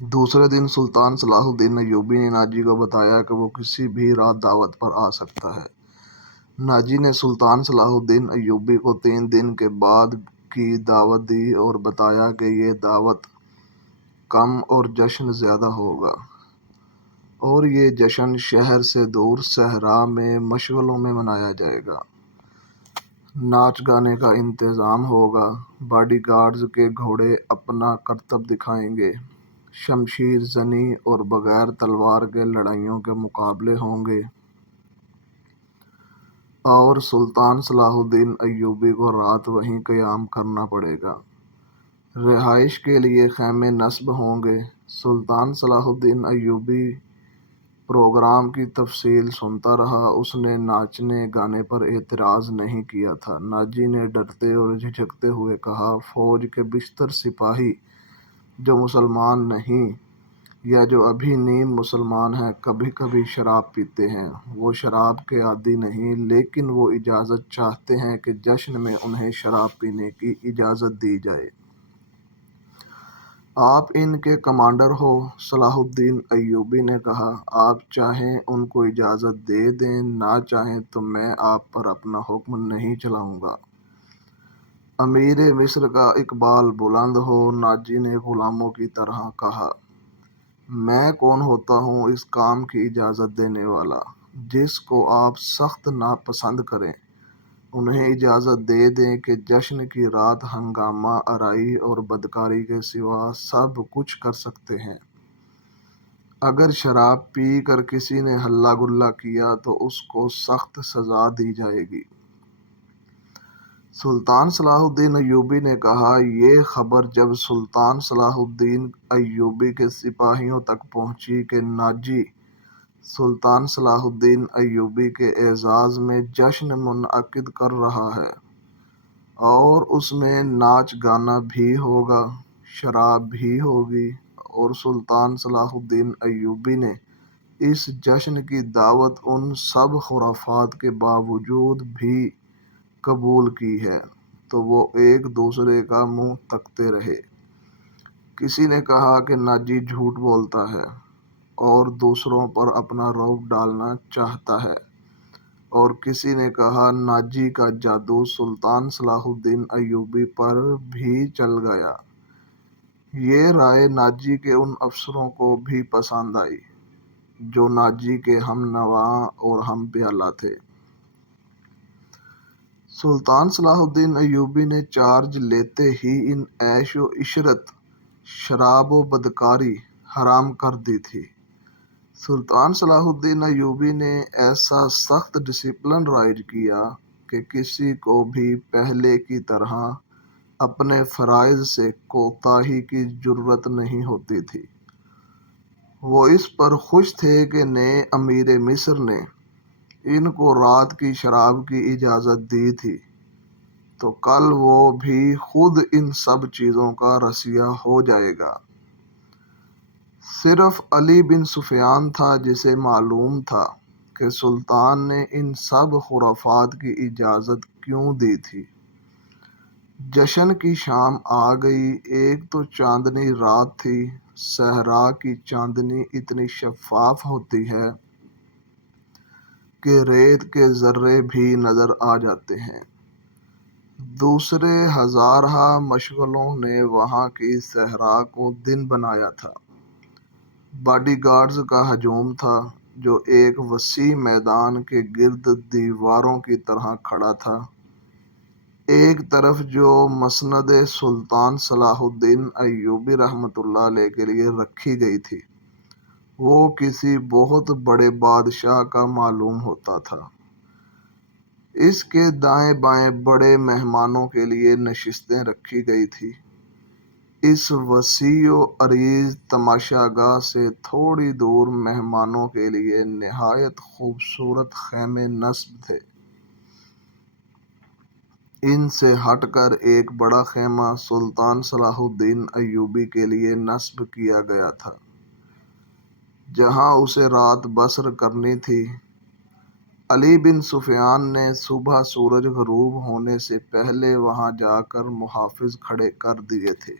دوسرے دن سلطان صلاح الدین ایوبی نے ناجی کو بتایا کہ وہ کسی بھی رات دعوت پر آ سکتا ہے۔ ناجی نے سلطان صلاح الدین ایوبی کو 3 دن کے بعد کی دعوت دی اور بتایا کہ یہ دعوت کم اور جشن زیادہ ہوگا، اور یہ جشن شہر سے دور صحرا میں مشغلوں میں منایا جائے گا۔ ناچ گانے کا انتظام ہوگا، باڈی گارڈز کے گھوڑے اپنا کرتب دکھائیں گے، شمشیر زنی اور بغیر تلوار کے لڑائیوں کے مقابلے ہوں گے، اور سلطان صلاح الدین ایوبی کو رات وہیں قیام کرنا پڑے گا۔ رہائش کے لیے خیمے نصب ہوں گے۔ سلطان صلاح الدین ایوبی پروگرام کی تفصیل سنتا رہا۔ اس نے ناچنے گانے پر اعتراض نہیں کیا تھا۔ ناجی نے ڈرتے اور جھجکتے ہوئے کہا، فوج کے بیشتر سپاہی جو مسلمان نہیں یا جو ابھی نیم مسلمان ہیں کبھی کبھی شراب پیتے ہیں۔ وہ شراب کے عادی نہیں، لیکن وہ اجازت چاہتے ہیں کہ جشن میں انہیں شراب پینے کی اجازت دی جائے۔ آپ ان کے کمانڈر ہو، صلاح الدین ایوبی نے کہا۔ آپ چاہیں ان کو اجازت دے دیں، نہ چاہیں تو میں آپ پر اپنا حکم نہیں چلاؤں گا۔ امیر مصر کا اقبال بلند ہو، ناجی نے غلاموں کی طرح کہا۔ میں کون ہوتا ہوں اس کام کی اجازت دینے والا؟ جس کو آپ سخت ناپسند کریں، انہیں اجازت دے دیں کہ جشن کی رات ہنگامہ آرائی اور بدکاری کے سوا سب کچھ کر سکتے ہیں۔ اگر شراب پی کر کسی نے ہلا گلا کیا تو اس کو سخت سزا دی جائے گی۔ سلطان صلاح الدین ایوبی نے کہا۔ یہ خبر جب سلطان صلاح الدین ایوبی کے سپاہیوں تک پہنچی کہ ناجی سلطان صلاح الدین ایوبی کے اعزاز میں جشن منعقد کر رہا ہے اور اس میں ناچ گانا بھی ہوگا، شراب بھی ہوگی، اور سلطان صلاح الدین ایوبی نے اس جشن کی دعوت ان سب خرافات کے باوجود بھی قبول کی ہے، تو وہ ایک دوسرے کا منہ تکتے رہے۔ کسی نے کہا کہ ناجی جھوٹ بولتا ہے اور دوسروں پر اپنا رعب ڈالنا چاہتا ہے، اور کسی نے کہا ناجی کا جادو سلطان صلاح الدین ایوبی پر بھی چل گیا۔ یہ رائے ناجی کے ان افسروں کو بھی پسند آئی جو ناجی کے ہم نوا اور ہم پیالہ تھے۔ سلطان صلاح الدین ایوبی نے چارج لیتے ہی ان عیش و عشرت، شراب و بدکاری حرام کر دی تھی۔ سلطان صلاح الدین ایوبی نے ایسا سخت ڈسپلن رائج کیا کہ کسی کو بھی پہلے کی طرح اپنے فرائض سے کوتاہی کی جرأت نہیں ہوتی تھی۔ وہ اس پر خوش تھے کہ نئے امیر مصر نے ان کو رات کی شراب کی اجازت دی تھی، تو کل وہ بھی خود ان سب چیزوں کا رسیا ہو جائے گا۔ صرف علی بن سفیان تھا جسے معلوم تھا کہ سلطان نے ان سب خرافات کی اجازت کیوں دی تھی۔ جشن کی شام آ گئی۔ ایک تو چاندنی رات تھی۔ صحرا کی چاندنی اتنی شفاف ہوتی ہے کہ ریت کے ذرے بھی نظر آ جاتے ہیں۔ دوسرے ہزارہا مشغلوں نے وہاں کی صحرا کو دن بنایا تھا۔ باڈی گارڈز کا ہجوم تھا جو ایک وسیع میدان کے گرد دیواروں کی طرح کھڑا تھا۔ ایک طرف جو مسند سلطان صلاح الدین ایوبی رحمۃ اللہ علیہ کے لیے رکھی گئی تھی، وہ کسی بہت بڑے بادشاہ کا معلوم ہوتا تھا۔ اس کے دائیں بائیں بڑے مہمانوں کے لیے نشستیں رکھی گئی تھیں۔ اس وسیع و عریض تماشا گاہ سے تھوڑی دور مہمانوں کے لیے نہایت خوبصورت خیمے نصب تھے۔ ان سے ہٹ کر ایک بڑا خیمہ سلطان صلاح الدین ایوبی کے لیے نصب کیا گیا تھا، جہاں اسے رات بسر کرنی تھی۔ علی بن سفیان نے صبح سورج غروب ہونے سے پہلے وہاں جا کر محافظ کھڑے کر دیے تھے۔